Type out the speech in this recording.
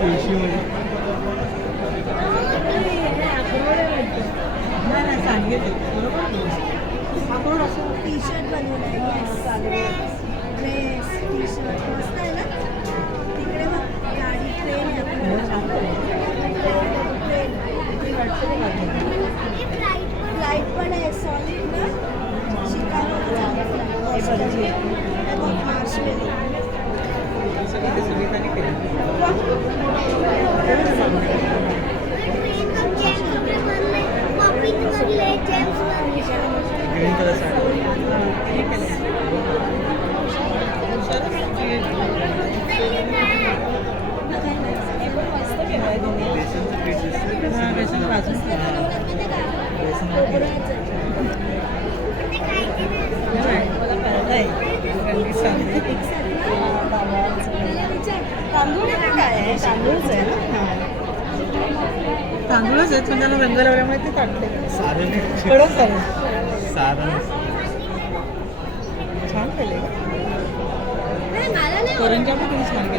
T shirt बनवलं dress T shirt मस्त आहे ना तिकडे मग गाडी ट्रेन आहे फ्लाईट पण आहे सॉलिड ना शिकागोला ग्रीन कलर साडी तांदूळच आहेत पण त्याला रंग लावल्यामुळे ते ताटले सारण कडक झालं सारण छान केले करंजा पण तुम्ही छान केले